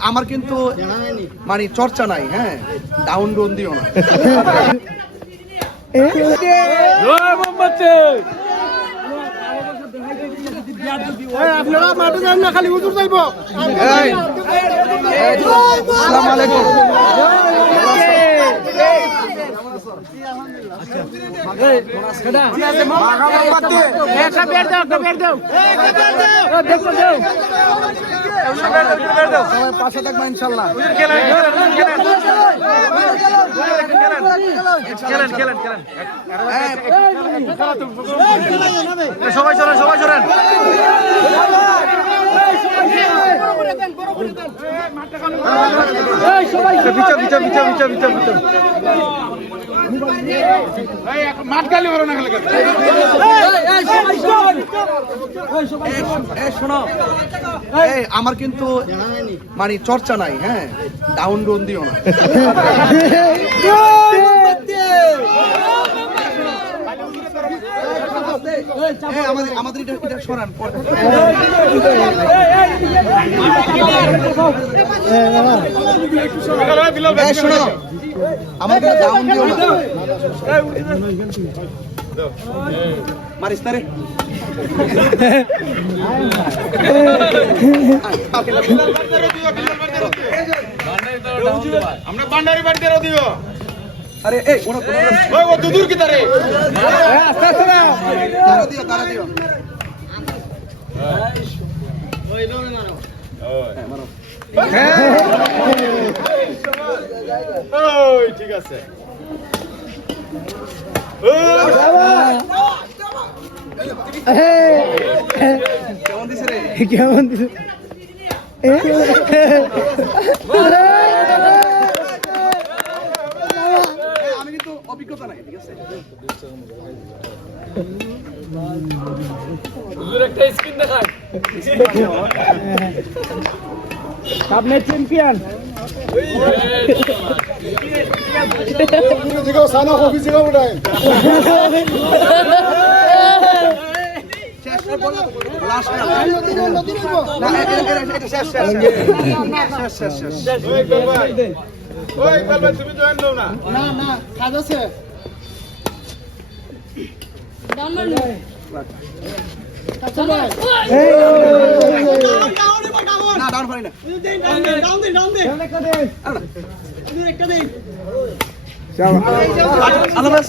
আমার কিন্তু মানে চর্চা নাই হ্যাঁ ডাউন ডোন দিও না আপনারা মাঠে যান না খালি হুজুর যাইব এই, এই, আসসালামু আলাইকুম সবাই পাশে থাকবে ইনশাল্লাহ সবাই সরেন সবাই সরেন পিছা পিছা পিছা এই, আমার কিন্তু মানে চর্চা নাই হ্যাঁ? ডাউন ডোন দিও না। আমাদের আমাদের এটা এটা সরান মারিস তারে। আমরা বান্ডারি বাড়িতে দিও। আরে এই ওরা ওরা ওই ও দুদুর কি তারে? তারা দিও তারা দিও। ওই ঠিক আছে। কেমন দিছে এই, আমি কিন্তু অভিজ্ঞতা নাই ঠিক আছে আপনি চ্যাম্পিয়ন লাস্ট না না এটা এটা এটা শেষ শেষ শেষ শেষ শেষ ওই ইকবাল ভাই ওই ইকবাল তুমি জয়েন দাও না না না কাজ আছে ডাউন পারি না। বাস